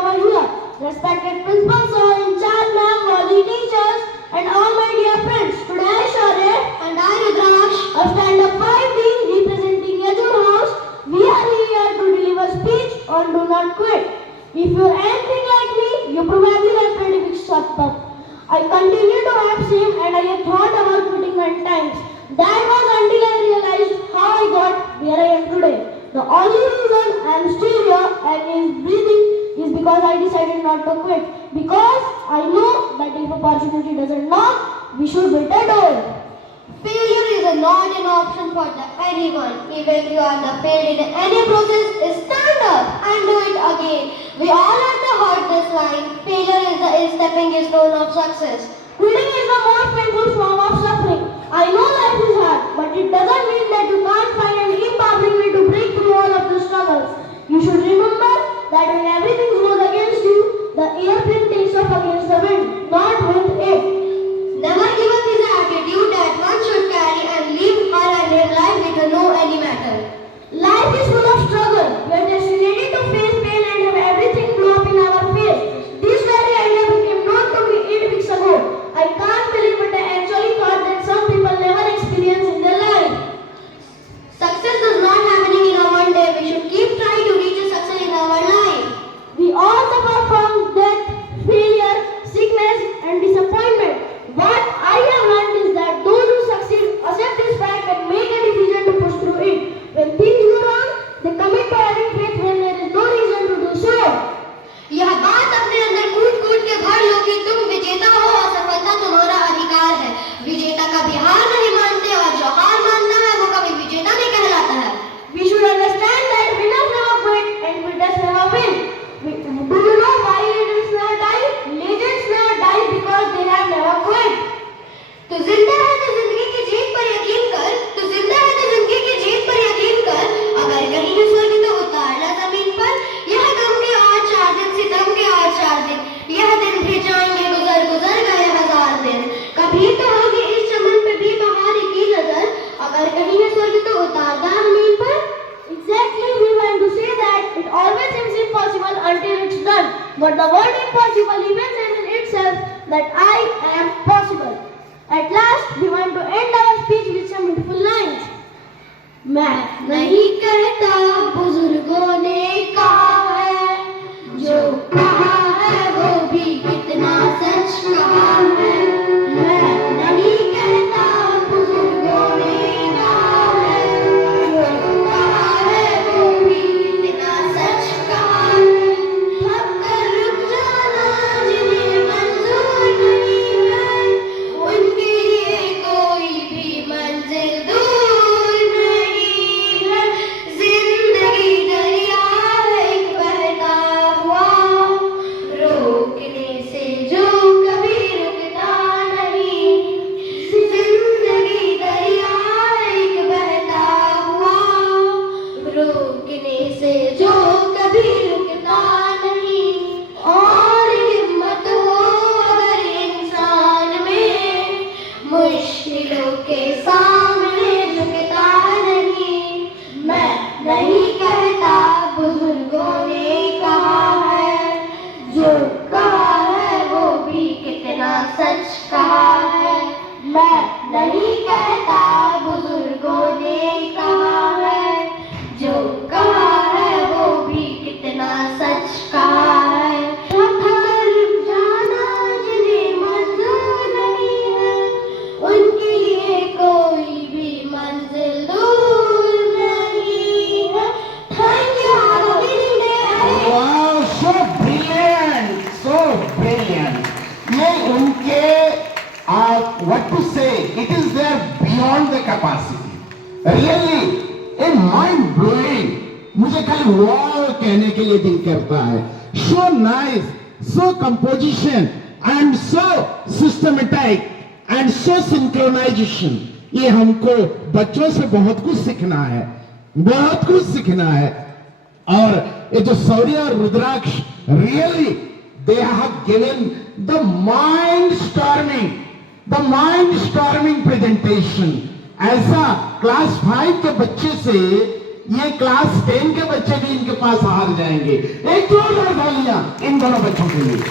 over here. Respected principal sir, in charge ma'am, worthy teachers, and all my dear friends. Today I Shaurya and I Rudraksh of Stand Up 5D representing Yajur House. We are here to deliver speech on Do Not Quit. If you are anything like me, you probably have pretty big shut up. I continue to have same and I have thought about quitting many times. That was until I realized how I got where I am today. The only reason I am still here and is breathing is because I decided not to quit. Because I know that if opportunity doesn't knock, we should beat a door. Failure is not an option for anyone. Even if you are the failed in any process, stand up and do it again. We all have to heard this line. Failure is the stepping stone of success. Quitting is the most painful form of suffering. I know life is hard, but it doesn't mean that you can't find an empowering way to break through all of the struggles. You should remember that when everything goes against you, the airplane takes off against the wind, not with it. Never give up is an attitude that one should carry and live her and his life with no any matter. Life is full of struggle. We are just ready to face pain and have everything blow up in our face. This very idea became known to me 8 weeks ago. I can't believe it. I actually thought that some people never experience in their life. Success is not happening in a one day. We should keep trying to reach a success in our life. We all suffer from death, failure, sickness, and disappointment. What I have learned is that those who succeed accept this fact and make a decision to push through it. When things go wrong, they commit to having faith when there is no reason to do so. यह बात अपने अंदर कूट कूट के भर लो कि तुम विजेता हो और सफलता तुम्हारा अधिकार है। विजेता कभी हार नहीं मानते और जो हार मानता है वो कभी विजेता नहीं कहलाता है। We should understand that winners never quit and quitters never win. Do you know why legends never die? Legends never die because they have never quit. तो जिंदा है तो जिंदगी की जीत पर यकीन कर। तो जिंदा है तो जिंदगी की जीत पर यकीन कर। अगर कहीं भी स्वर्ग तो उतारना जमीन पर। यह गम के और 4 दिन, सितम के और 4 दिन। यह दिन भी जाएंगे गुजर गुजर गए 1000 दिन। कभी तो होगी इस चमन पे भी बहार की नजर। अगर कहीं भी स्वर्ग तो उतारना जमीन पर। Exactly, we want to say that it always seems impossible until it's done. But the word impossible even says in itself that I am possible. At last, we want to end our speech with some beautiful lines. मैं नहीं कहता बुजुर्गों ने कहा है जो कहा है वो भी कितना सच कहा है मैं नहीं कहता बुजुर्गों ने कहा है जो कहा है वो भी कितना सच कहा है थक कर रुक जाना जिन्हें मंजूर नहीं है उनके लिए कोई भी मंजिल दूर नहीं है जिंदगी दरिया है एक बहता हुआ रोकने से जो कभी रुकता नहीं जिंदगी दरिया है एक बहता हुआ रोकने से जो कभी रुकता नहीं और हिम्मत हो अगर इंसान में मुश्किलों के सामने झुकता नहीं मैं नहीं कहता बुजुर्गों ने कहा है जो कहा है वो भी कितना सच कहा है मैं नहीं कहता बुजुर्गों ने कहा है जो कहा है वो भी कितना सच कहा है थक जाना जिन्हें मंजूर नहीं है उनके लिए कोई भी मंजिल दूर नहीं है thank you Wow, so brilliant, so brilliant. ये उनके what to say? It is there beyond the capacity. Really, a mind blowing. मुझे खाली wow कहने के लिए दिल करता है. So nice, so composition and so systematic and so synchronization. ये हमको बच्चों से बहुत कुछ सीखना है, बहुत कुछ सीखना है. और ये जो शौर्य और Rudraksh really they have given the mind storming presentation. ऐसा क्लास 5 के बच्चे से ये क्लास 10 के बच्चे भी इनके पास हार जाएंगे। एक जोरदार तालियां इन दोनों बच्चों के लिए।